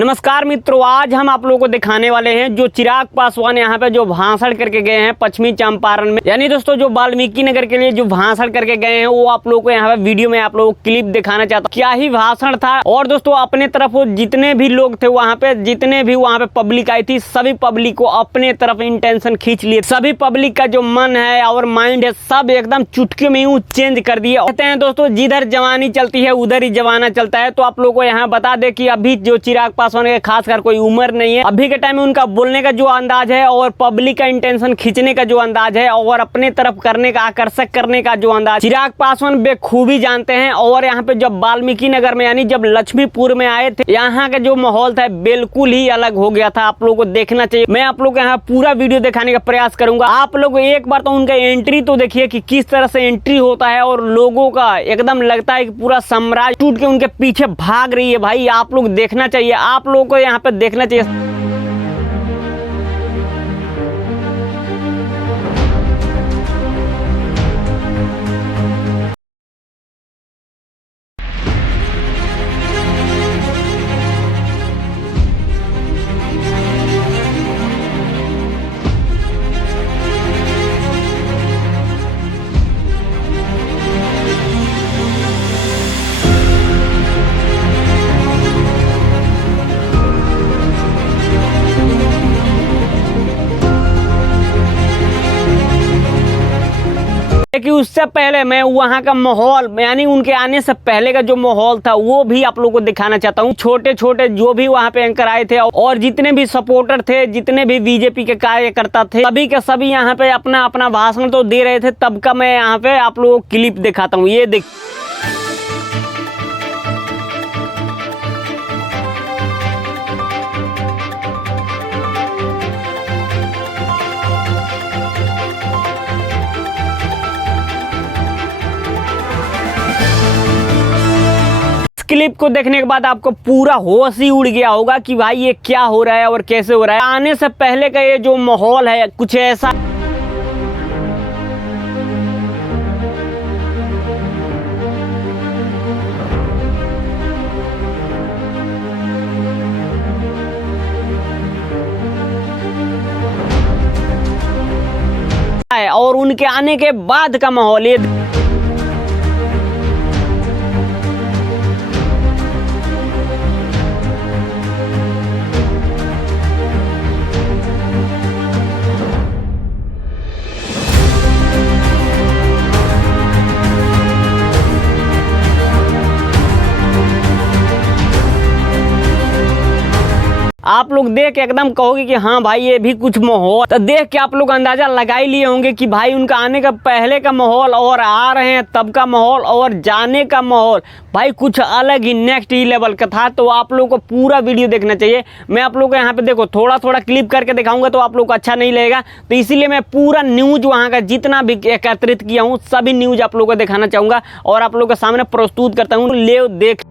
नमस्कार मित्रों, आज हम आप लोगों को दिखाने वाले हैं जो चिराग पासवान यहाँ पे जो भाषण करके गए हैं पश्चिमी चंपारण में। यानी दोस्तों जो वाल्मीकि नगर के लिए जो भाषण करके गए हैं वो आप लोगों को यहाँ पे वीडियो में आप लोगों को क्लिप दिखाना चाहता हूँ। क्या ही भाषण था। और दोस्तों अपने तरफ जितने भी लोग थे वहाँ पे, जितने भी वहाँ पे पब्लिक आई थी, सभी पब्लिक को अपने तरफ इंटेंशन खींच लिए। सभी पब्लिक का जो मन है और माइंड है सब एकदम चुटकी में यूं चेंज कर दिए। कहते हैं दोस्तों जिधर जवानी चलती है उधर ही जमाना चलता है। तो आप लोगों को यहाँ बता दे कि अभी जो चिराग पासवान के खासकर कोई उम्र नहीं है। अभी के टाइम में उनका बोलने का जो अंदाज है और पब्लिक का इंटेंशन खींचने का जो अंदाज है और अपने तरफ करने का, आकर्षक करने का जो अंदाज चिराग पासवान बेखूबी जानते हैं। और यहाँ पे जब वाल्मीकि नगर में यानी जब लक्ष्मीपुर में आए थे, यहाँ का जो माहौल था बिल्कुल ही अलग हो गया था। आप लोगों को देखना चाहिए। मैं आप लोग को यहाँ पूरा वीडियो दिखाने का प्रयास करूंगा। आप लोग एक बार तो उनका एंट्री तो देखिए कि किस तरह से एंट्री होता है और लोगों का एकदम लगता है कि पूरा साम्राज्य टूट के उनके पीछे भाग रही है। भाई आप लोग देखना चाहिए, आप लोगों को यहाँ पे देखना चाहिए। कि उससे पहले मैं वहाँ का माहौल यानी उनके आने से पहले का जो माहौल था वो भी आप लोगों को दिखाना चाहता हूँ। छोटे छोटे जो भी वहाँ पे एंकर आए थे और जितने भी सपोर्टर थे, जितने भी बीजेपी के कार्यकर्ता थे, सभी के सभी यहाँ पे अपना अपना भाषण तो दे रहे थे। तब का मैं यहाँ पे आप लोगों को क्लिप दिखाता हूँ। ये देख क्लिप को देखने के बाद आपको पूरा होश ही उड़ गया होगा कि भाई ये क्या हो रहा है और कैसे हो रहा है। आने से पहले का ये जो माहौल है कुछ ऐसा है और उनके आने के बाद का माहौल ये आप लोग देख के एकदम कहोगे कि हाँ भाई ये भी कुछ माहौल। तो देख के आप लोग अंदाजा लगा ही लिए होंगे कि भाई उनका आने का पहले का माहौल और आ रहे हैं तब का माहौल और जाने का माहौल भाई कुछ अलग ही नेक्स्ट ही लेवल का था। तो आप लोगों को पूरा वीडियो देखना चाहिए। मैं आप लोगों को यहाँ पे देखो थोड़ा थोड़ा क्लिप करके दिखाऊंगा तो आप लोग को अच्छा नहीं लगेगा। तो इसीलिए मैं पूरा न्यूज वहाँ का जितना भी एकत्रित किया हूँ सभी न्यूज आप लोगों को दिखाना चाहूँगा और आप लोगों के सामने प्रस्तुत करता हूँ। ले देख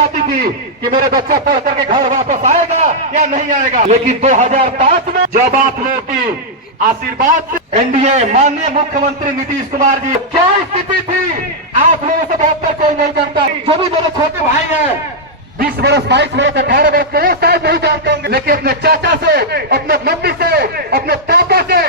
आती थी कि मेरे बच्चा पढ़ करके घर वापस आएगा या नहीं आएगा। लेकिन 2005 में जब आप लोगों की आशीर्वाद से एनडीए माननीय मुख्यमंत्री नीतीश कुमार जी, क्या स्थिति थी आप लोगों से बेहतर कोई नहीं जानता। जो भी मेरे छोटे भाई हैं 20 वर्ष 22 वर्ष 18 वर्ष के, वो शायद नहीं जानते होंगे, लेकिन अपने चाचा से, अपने मम्मी से, अपने पापा से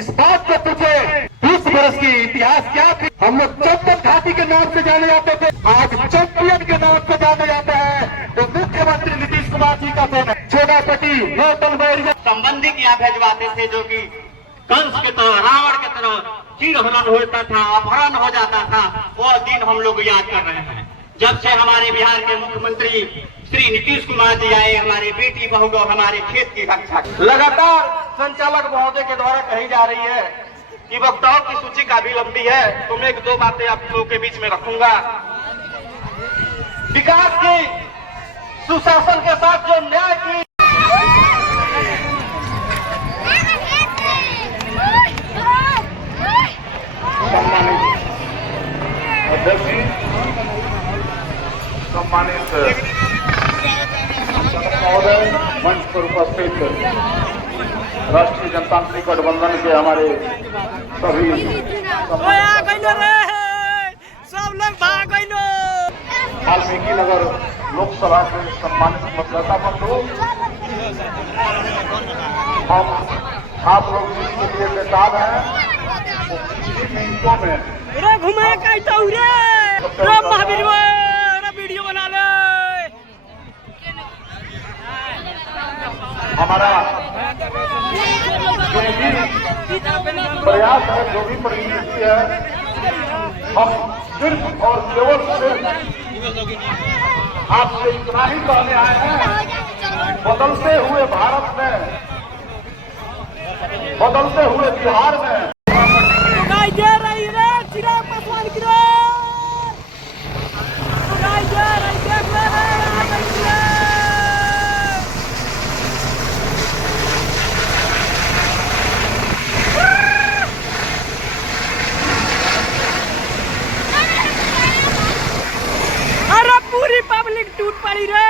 इस बात को पूछे 20 वर्ष की इतिहास क्या थी। हम लोग चंपत घाटी के नाम से जाने जाते थे, आज चैंपियन के नाम से जाने जाता है। तो मुख्यमंत्री नीतीश कुमार जी का देन है। छोटापटी गौतम बैरिया संबंधी यहाँ भेजवाते थे, जो कि कंस के तरह, रावण के तरह चीर हरण होता था, अपहरण हो जाता था। वो दिन हम लोग याद कर रहे हैं। जब से हमारे बिहार के मुख्यमंत्री श्री नीतीश कुमार जी आए, हमारे बेटी बहू को हमारे खेत की रक्षा लगातार संचालक महोदय के द्वारा कही जा रही है कि वक्ताओं की सूची काफी लंबी है, तो मैं 1-2 बातें आप लोगों के बीच में रखूंगा। विकास की, सुशासन के साथ जो न्याय की, सम्मानित महोदय, मंच पर उपस्थित राष्ट्रीय जनतांत्रिक गठबंधन के हमारे सभी सब लोग भाग गइलो। वाल्मीकि नगर लोकसभा के सम्मानित मतदाता बंधु, हम आप लोग के लिए बेताब हैं। मिनटों में घुमाए महावीर वीडियो बना ले। हमारा जो भी प्रयास है, जो भी परिस्थिति है, हम सिर्फ और केवल आपसे इतना ही कहने आए हैं। बदलते हुए भारत में, बदलते हुए बिहार में दे रही है चिराग पासवान की पूरी पब्लिक टूट पड़ी रे।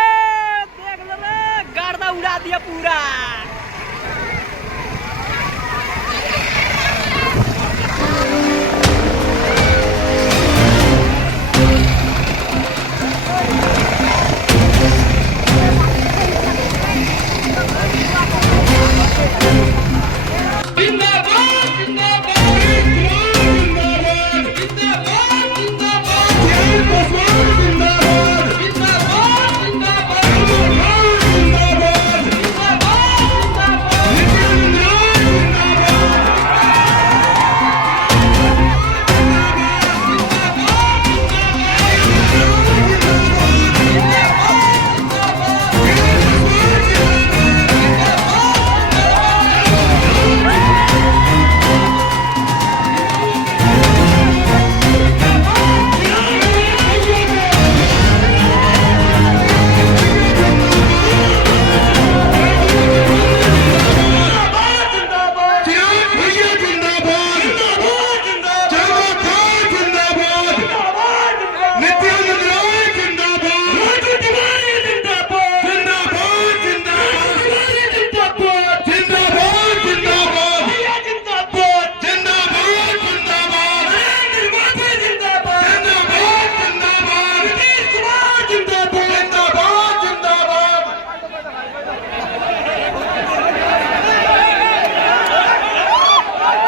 देख लो रे, गर्दा उड़ा दिया पूरा।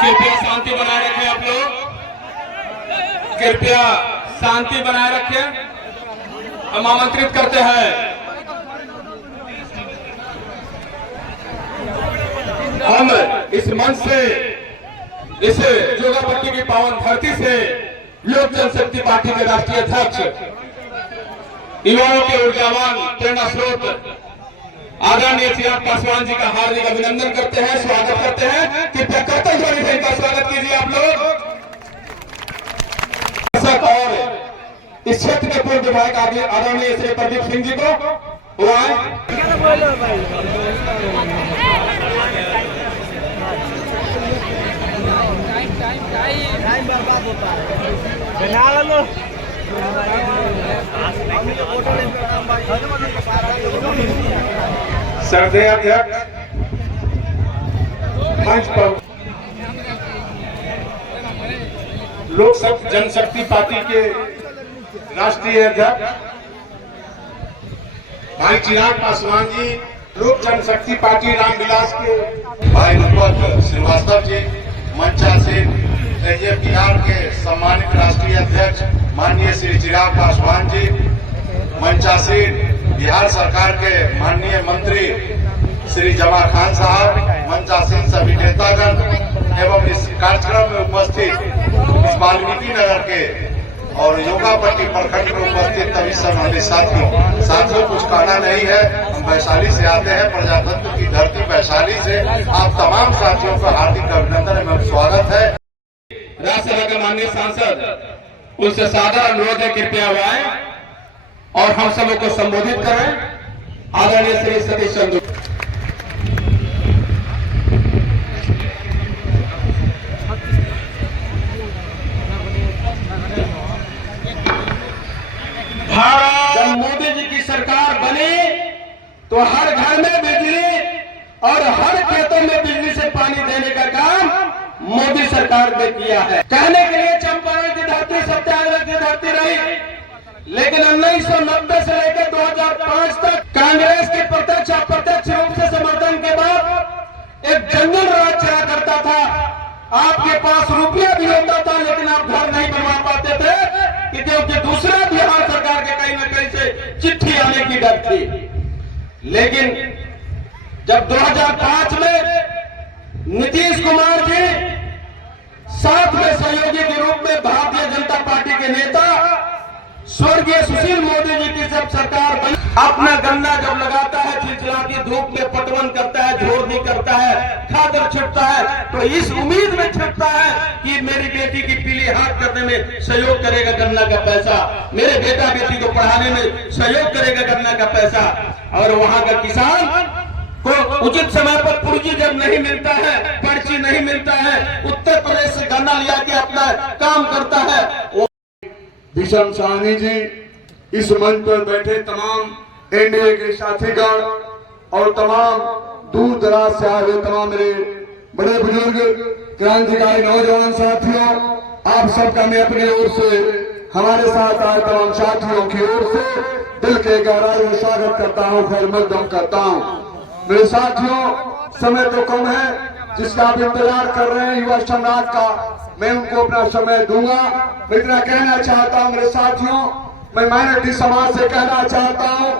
कृपया शांति बनाए रखें। आप लोग कृपया शांति बनाए रखें। हम आमंत्रित करते हैं हम इस मंच से, इस जोगापट्टी की पावन धरती से लोक जनशक्ति पार्टी के राष्ट्रीय अध्यक्ष, युवाओं के ऊर्जावान प्रेरणा स्रोत आदरणीय चिराग पासवान जी का हार्दिक अभिनंदन करते हैं, स्वागत करते हैं। कृपया करते हुए इनका स्वागत कीजिए आप लोग। और इस क्षेत्र के पूर्व विधायक आदरणीय श्री प्रदीप सिंह जी को वो आए। टाइम बर्बाद होता है। श्रद्धेय अध्यक्ष मंच पर लोक जनशक्ति पार्टी के राष्ट्रीय अध्यक्ष भाई चिराग पासवान जी, लोक जनशक्ति पार्टी रामविलास के भाई दीपक श्रीवास्तव जी, मंचासीन एनडीए बिहार के सम्मानित राष्ट्रीय अध्यक्ष माननीय श्री चिराग पासवान जी, मंचासीन बिहार सरकार के माननीय मंत्री श्री जमा खान साहब, मंचासीन सभी नेतागण एवं इस कार्यक्रम में उपस्थित इस वाल्मीकि नगर के और योगापट्टी प्रखंड में उपस्थित तभी सम्मानित साथियों कुछ कहना नहीं है। हम वैशाली से आते हैं, प्रजातंत्र की धरती वैशाली से। आप तमाम साथियों का हार्दिक अभिनंदन एवं स्वागत है। राज्यसभा के माननीय सांसद उनसे सादर अनुरोध है, कृपया आए और हम सबों को संबोधित करें। आदरणीय श्री सतीश चंद्र जब मोदी जी की सरकार बनी तो हर घर में बिजली और हर खेतों में बिजली से पानी देने का काम मोदी सरकार ने किया है। कहने के लिए चंपारण की धरती सत्याग्रह की धरती रही, लेकिन 1990 से लेकर 2005 तक कांग्रेस के प्रत्यक्ष अप्रत्यक्ष रूप से समर्थन के बाद एक जंगल राज चला करता था। आपके पास रुपया भी होता था लेकिन आप घर नहीं बनवा पाते थे क्योंकि दूसरा बिहार सरकार के कहीं न कहीं से चिट्ठी आने की डर थी। लेकिन जब 2005 में नीतीश कुमार जी साथ में सहयोगी के रूप में भारतीय जनता पार्टी के नेता स्वर्गीय सुशील मोदी जी की जब सरकार बनी, अपना गन्ना जब लगाता है, चिलचिलाती धूप में पटवन करता है, झोरनी करता है, खादर छिड़कता है, तो इस उम्मीद में छिड़कता है कि मेरी बेटी की पीली हाथ करने में सहयोग करेगा गन्ना का पैसा, मेरे बेटा बेटी को पढ़ाने में सहयोग करेगा गन्ना का पैसा। और वहां का किसान को उचित समय पर पूंजी जब नहीं मिलता है, पर्ची नहीं मिलता है, उत्तर प्रदेश से गन्ना लिया के अपना काम करता है। भीषम साहनी जी, इस मंच पर बैठे तमाम एनडीए के साथीगण और तमाम दूर दराज से आए हुए तमाम मेरे बड़े बुजुर्ग क्रांतिकारी नौजवान साथियों, आप सबका मैं अपनी ओर से, हमारे साथ आए तमाम साथियों की ओर से दिल के गहराई में स्वागत करता हूँ, खैर मकदम करता हूँ। मेरे साथियों, समय तो कम है, जिसका आप इंतजार कर रहे हैं युवा सम्राट का, मैं उनको अपना समय दूंगा। मैं इतना कहना चाहता हूं मेरे साथियों, मैं माइनॉरिटी समाज से कहना चाहता हूं,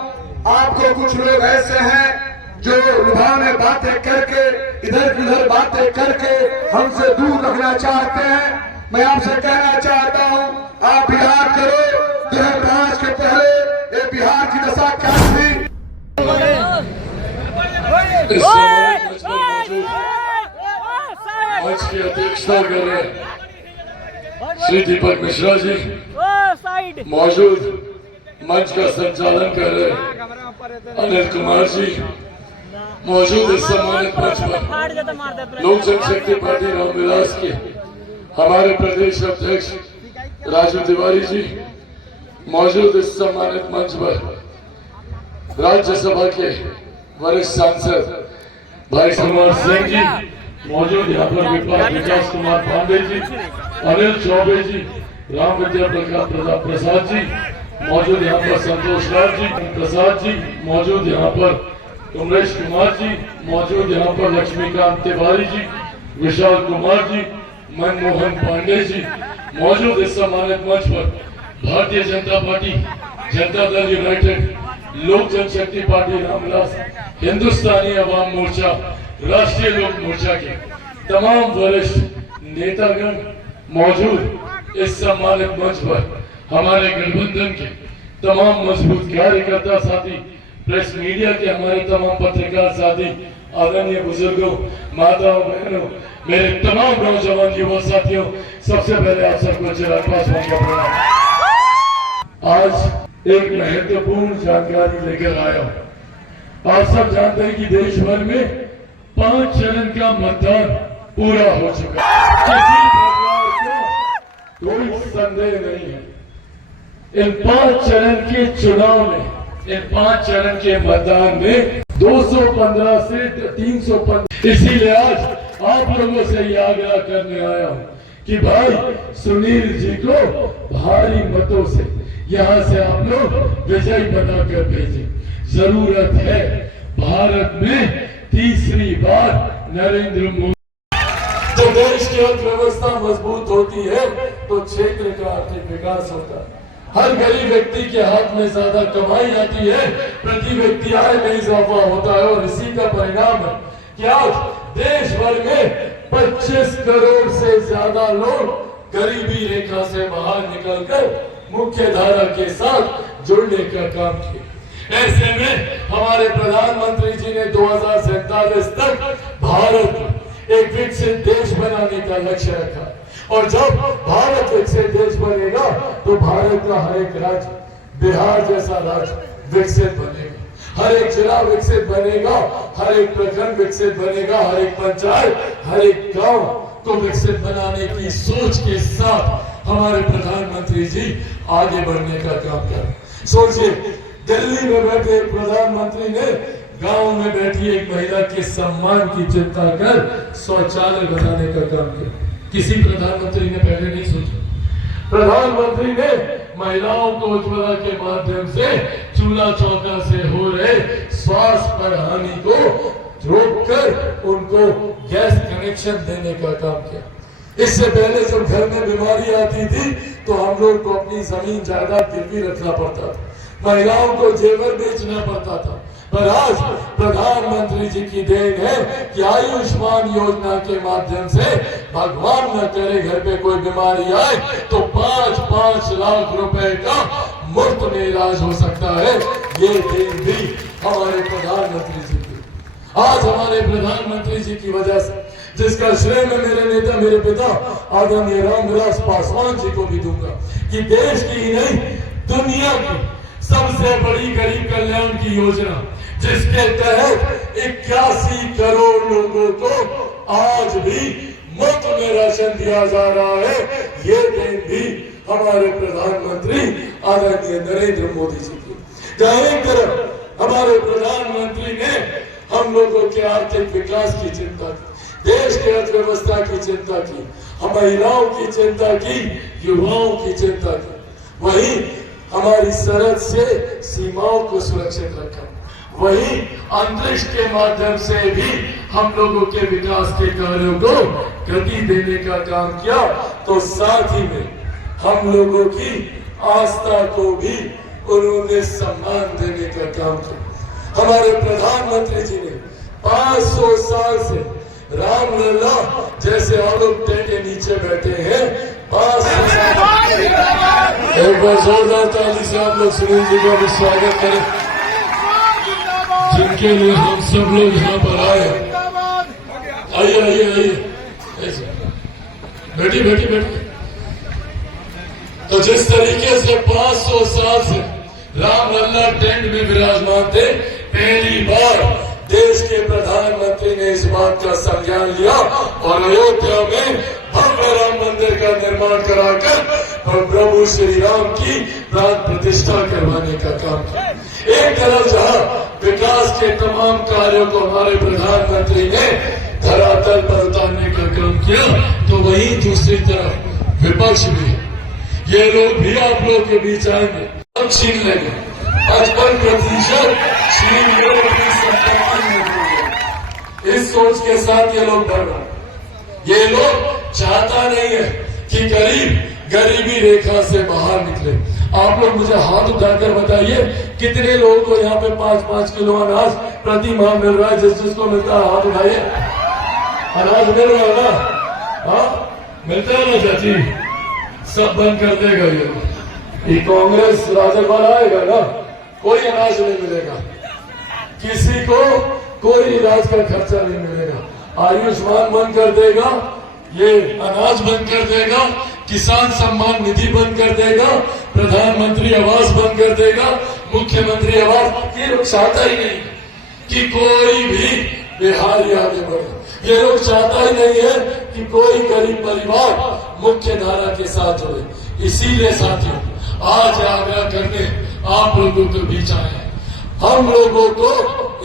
आपको कुछ लोग ऐसे हैं जो लुभावने बातें करके, इधर उधर बातें करके हमसे दूर रखना चाहते हैं। मैं आपसे कहना चाहता हूं, आप बिहार करो, 2005 के पहले ये बिहार की दशा क्या थी। मंच की अध्यक्षता कर रहे श्री दीपक मिश्रा जी, मौजूद मंच का संचालन कर रहे अनिल कुमार जी, मौजूद इस सम्मानित मंच पर लोक जनशक्ति पार्टी रामविलास के हमारे प्रदेश अध्यक्ष राजू तिवारी जी, मौजूद इस सम्मानित मंच पर राज्यसभा के वरिष्ठ सांसद भाई कुमार सिंह जी, मौजूद यहाँ पर विकास कुमार पांडे जी, अनिल चौबे जी, राम विद्या प्रसाद जी, मौजूद यहाँ पर संतोष लाल जी प्रसाद जी, मौजूद यहाँ पर उमेश कुमार जी, मौजूद यहाँ पर लक्ष्मीकांत तिवारी जी, विशाल कुमार जी, मनमोहन पांडे जी, मौजूद इस सम्मानित मंच पर भारतीय जनता पार्टी, जनता दल यूनाइटेड, लोक जनशक्ति पार्टी रामविलास, हिंदुस्तानी अवाम मोर्चा, राष्ट्रीय लोक मोर्चा के तमाम वरिष्ठ नेतागण मौजूद इस सम्मानित मंच पर, हमारे गठबंधन के तमाम मजबूत कार्यकर्ता साथी, प्रेस मीडिया के हमारे तमाम पत्रकार साथी, आदरणीय बुजुर्गों, माताओं, बहनों, मेरे तमाम नौजवान युवा साथियों, सबसे पहले आप सबको चिराग पासवान का प्रणाम। आज एक महत्वपूर्ण जानकारी लेकर आया हूं। आप सब जानते हैं कि देश भर में 5 चरण का मतदान पूरा हो चुका है, किसी प्रकार का कोई संदेह नहीं है। इन 5 चरण के चुनाव में इन 5 चरण के मतदान में 215 से 315। इसीलिए आज आप लोगों से ये आग्रह करने आया हूं कि भाई सुनील जी को भारी मतों से यहाँ से आप लोग विजयी बनाकर भेजें। जरूरत है भारत में तीसरी बार नरेंद्र मोदी। जब देश की अर्थव्यवस्था मजबूत होती है तो क्षेत्र का आर्थिक विकास होता है। हर गरीब व्यक्ति के हाथ में ज्यादा कमाई आती है, प्रति व्यक्ति आय में इजाफा होता है और इसी का परिणाम है कि आज देश भर में 25 करोड़ से ज्यादा लोग गरीबी रेखा से बाहर निकलकर मुख्य धारा के साथ जुड़ने का काम किया। ऐसे में हमारे प्रधानमंत्री जी ने 2047 तक भारत को एक विकसित देश बनाने का लक्ष्य रखा और जब भारत विकसित देश बनेगा तो भारत का हर एक राज्य, बिहार जैसा राज्य विकसित बनेगा, हर एक जिला विकसित बनेगा, हर एक प्रखंड विकसित बनेगा, हर एक पंचायत, हर एक गांव को विकसित बनाने की सोच के साथ हमारे प्रधानमंत्री जी आगे बढ़ने का काम कर। सोचिए, दिल्ली में बैठे एक प्रधानमंत्री ने गांव में बैठी एक महिला के सम्मान की चिंता कर शौचालय बनाने का काम किया। किसी प्रधानमंत्री ने पहले नहीं सोचा। प्रधानमंत्री ने महिलाओं को उज्ज्वला के माध्यम से चूल्हा चौका से हो रहे स्वास्थ्य पर हानि को रोककर उनको गैस कनेक्शन देने का काम किया। इससे पहले जब घर में बीमारी आती थी तो हम लोग को अपनी जमीन जायदाद गिरवी रखना पड़ता था, महिलाओं को जेवर बेचना पड़ता था, पर आज प्रधानमंत्री जी की देन है कि आयुष्मान योजना के माध्यम से भगवान न करे घर पे कोई बीमारी आए तो 5-5 लाख रुपए का मुफ्त में इलाज हो सकता है। ये देन भी हमारे प्रधानमंत्री जी की। आज हमारे प्रधानमंत्री जी की वजह से, जिसका श्रेय मैं मेरे नेता, मेरे पिता आदरणीय रामविलास पासवान जी को भी दूंगा कि देश की ही नहीं दुनिया की सबसे बड़ी गरीब कल्याण की योजना, जिसके तहत 81 करोड़ लोगों को आज भी मुफ्त में राशन दिया जा रहा है, ये देन भी हमारे प्रधानमंत्री आदरणीय नरेंद्र मोदी जी की। जहां एक तरफ हमारे प्रधानमंत्री ने हम लोगों के आर्थिक विकास की चिंता की, देश की अर्थव्यवस्था की चिंता की, हम महिलाओं की चिंता की, युवाओं की चिंता की, वहीं हमारी सरहद से सीमाओं को सुरक्षित रखा, वहीं अंतरिक्ष के माध्यम से भी हम लोगों के विकास के कार्यों को गति देने का काम किया, तो साथ ही में हम लोगों की आस्था को भी उन्होंने सम्मान देने का काम किया। हमारे प्रधानमंत्री जी ने 500 साल से रामलला जैसे हम लोग टेंट के नीचे बैठे हैं, 500 साल। एक बार जोरदार ताली से आप लोग सुनील जी का भी स्वागत करें, जिनके लिए हम सब लोग यहाँ पर आए। आइए आइए आइए, बैठी बैठी बैठी। तो जिस तरीके से 500 साल से रामलला टेंट में विराजमान थे, पहली बार देश के प्रधानमंत्री ने इस बात का संज्ञान लिया और अयोध्या में भव्य राम मंदिर का निर्माण कराकर प्रभु श्री राम की प्राण प्रतिष्ठा करवाने का काम किया। एक तरफ जहां विकास के तमाम कार्यों को हमारे प्रधानमंत्री ने धरातल पर उतारने का काम किया, तो वहीं दूसरी तरफ विपक्ष भी, ये लोग भी आप लोगों के बीच आएंगे, हम छीन लेंगे 55% छीन लेंगे। इस सोच के साथ ये लोग डर रहे हैं। ये लोग चाहता नहीं है कि गरीब गरीबी रेखा से बाहर निकले। आप लोग मुझे हाथ उठाकर बताइए, कितने लोगों को यहाँ पे 5-5 किलो अनाज प्रति माह मिल रहा है? जिसको मिलता है हाथ उठाइए। अनाज मिल रहा है ना? हाँ, मिलता है ना चाची? सब बंद कर देगा ये कांग्रेस राजग वाला आएगा ना, कोई अनाज नहीं मिलेगा, किसी को कोई इलाज का खर्चा नहीं मिलेगा। आयुष्मान बंद कर देगा, ये अनाज बंद कर देगा, किसान सम्मान निधि बंद कर देगा, प्रधानमंत्री आवास बंद कर देगा, मुख्यमंत्री आवास। ये लोग चाहता ही नहीं कि कोई भी बिहारी आगे बढ़े। ये लोग चाहता ही नहीं है कि कोई गरीब परिवार मुख्य धारा के साथ जुड़े। इसीलिए साथियों, आज आग्रह करने आप लोगों के बीच आए हैं हम लोगों को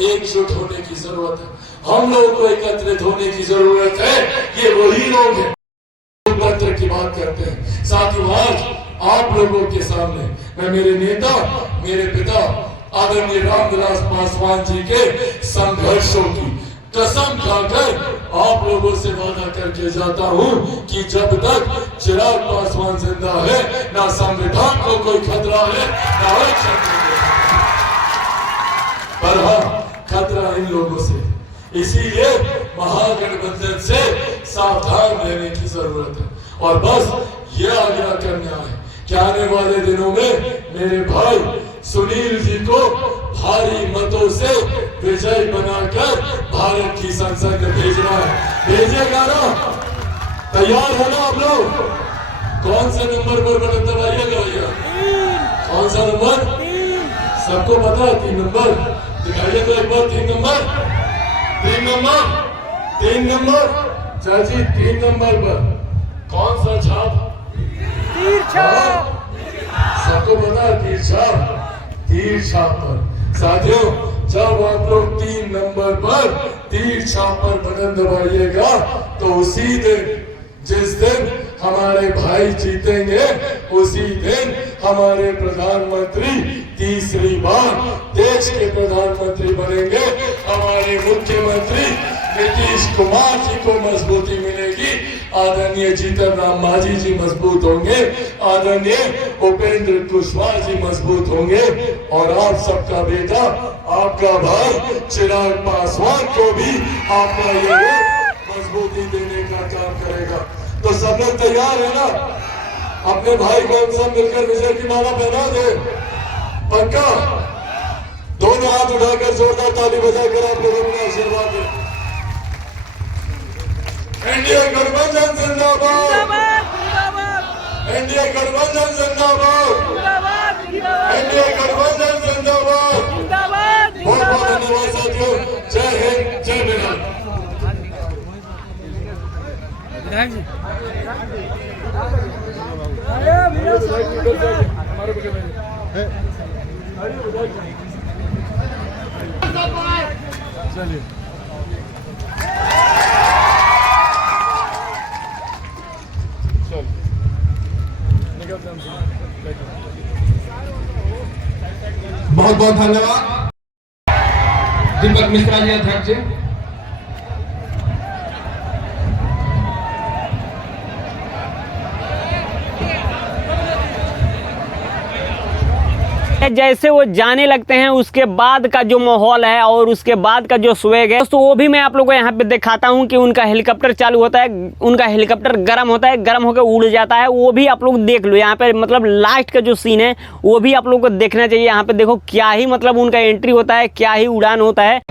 एकजुट होने की जरूरत है, हम लोगों को एकत्रित होने की जरूरत है। ये वही लोग हैं लोकतंत्र की बात करते हैं। साथियों, आज आप लोगों के सामने मैं मेरे नेता, मेरे पिता आदरणीय रामविलास पासवान जी के संघर्षों की कसम खाकर आप लोगों से वादा करके जाता हूं कि जब तक चिराग पासवान जिंदा है, ना संविधान को कोई खतरा है, ना पर हाँ, खतरा इन लोगों से। इसीलिए महागठबंधन से सावधान रहने की जरूरत है। और बस ये आग्रह करना है कि आने वाले दिनों में मेरे भाई सुनील जी को भारी मतों से विजय बनाकर भारत की संसद में भेजना है। भेजेगा ना? तैयार है ना आप लोग? कौन से नंबर पर बटन दबाइएगा भैया? कौन सा नंबर? सबको पता है 3 नंबर। दिखाइए तो एक बार 3 नंबर। 3 नंबर, 3 नंबर चाची, 3 नंबर पर कौन सा छाप? तीर छाप। सबको पता है तीर छाप, तीर छाप पर। साथियों, जब आप लोग 3 नंबर पर तीर छाप पर बटन दबाइएगा तो उसी दिन, जिस दिन हमारे भाई जीतेंगे, उसी दिन हमारे प्रधानमंत्री तीसरी बार देश के प्रधानमंत्री बनेंगे। हमारे मुख्यमंत्री नीतीश कुमार जी को मजबूती मिलेगी। आदरणीय जीतन राम मांझी जी मजबूत होंगे, आदरणीय उपेंद्र कुशवाहा जी मजबूत होंगे, और आप सबका बेटा, आपका भाई चिराग पासवान को भी आपका ये मजबूती देने का काम करेगा। तो सब लोग तैयार है ना? अपने भाई को हम सब मिलकर विजय की माला पहना दे। पक्का? दोनों हाथ उठाकर जोरदार ताली बजाकर आप लोगों को आशीर्वाद दें। एनडीए गठबंधन जिंदाबाद, एनडीए गठबंधन जिंदाबाद, एनडीए गठबंधन जिंदाबाद। बहुत बहुत धन्यवाद साथियों। जय हिंद, जय बिहार। चलिए बहुत बहुत धन्यवाद दीपक मिश्रा जी, अध्यक्ष जी। जैसे वो जाने लगते हैं उसके बाद का जो माहौल है और उसके बाद का जो स्वेग है, तो वो भी मैं आप लोगों को यहाँ पे दिखाता हूँ कि उनका हेलीकॉप्टर चालू होता है, उनका हेलीकॉप्टर गर्म होता है, गर्म होकर उड़ जाता है। वो भी आप लोग देख लो यहाँ पे, मतलब लास्ट का जो सीन है वो भी आप लोगों को देखना चाहिए। यहाँ पे देखो क्या ही मतलब उनका एंट्री होता है, क्या ही उड़ान होता है।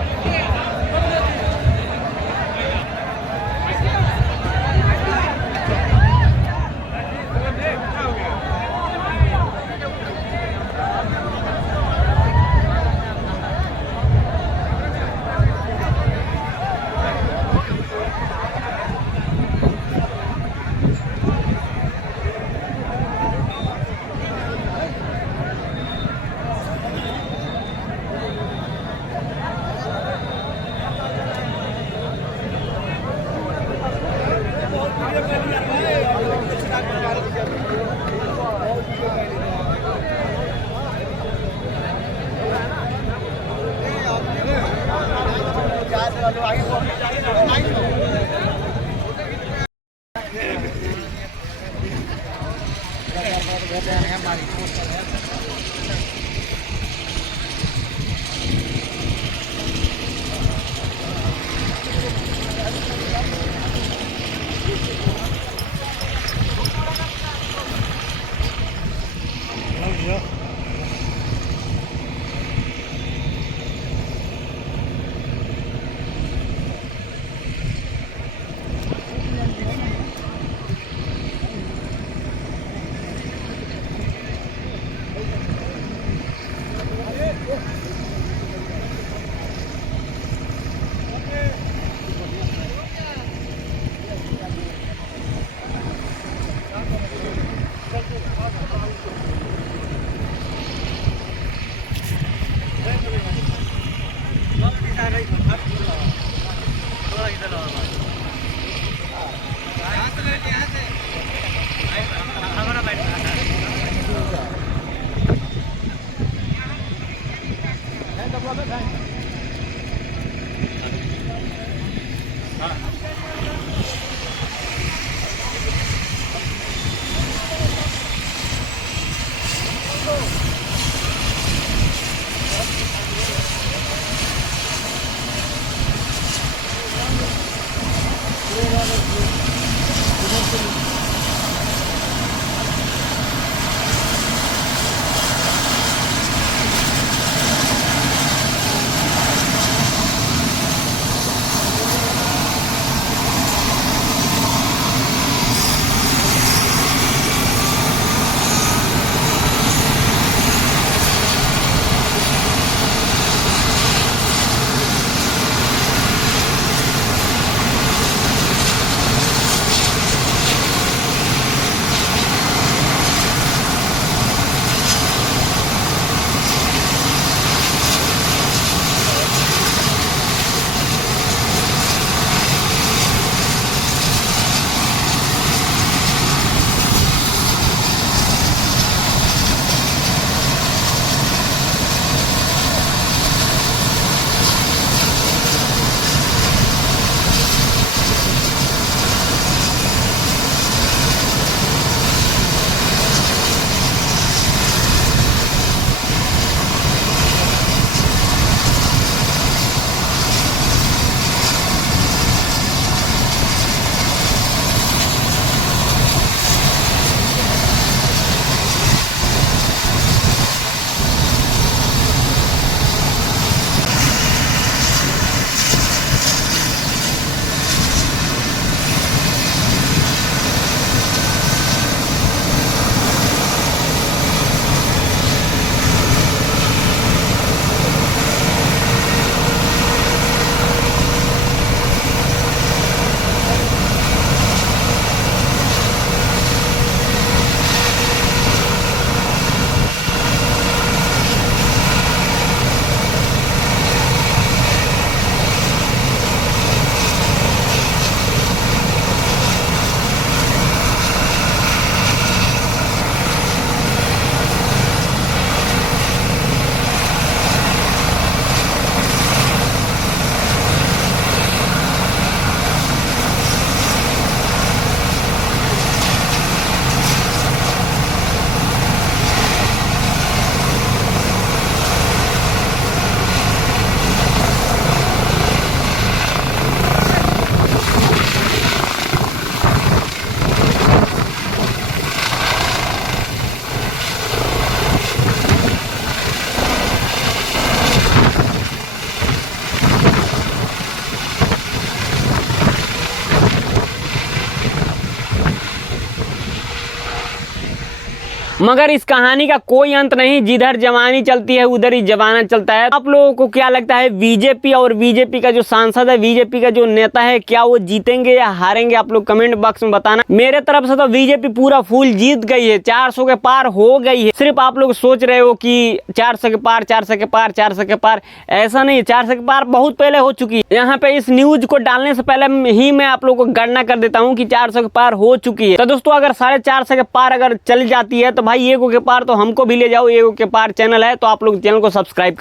मगर इस कहानी का कोई अंत नहीं, जिधर जवानी चलती है उधर ही जमाना चलता है। आप लोगों को क्या लगता है, बीजेपी और बीजेपी का जो सांसद है, बीजेपी का जो नेता है, क्या वो जीतेंगे या हारेंगे? आप लोग कमेंट बॉक्स में बताना। मेरे तरफ से तो बीजेपी पूरा फुल जीत गई है, 400 के पार हो गई है। सिर्फ आप लोग सोच रहे हो कि 400 के पार, 400 के पार, 400 के पार, ऐसा नहीं है। 400 के पार बहुत पहले हो चुकी है। यहाँ पे इस न्यूज को डालने से पहले ही मैं आप लोगों को गणना कर देता हूँ कि 400 के पार हो चुकी है। तो दोस्तों अगर 450 के पार अगर चल जाती है तो भाई एगो के पार तो हमको भी ले जाओ। एगो के पार चैनल है तो आप लोग चैनल को सब्सक्राइब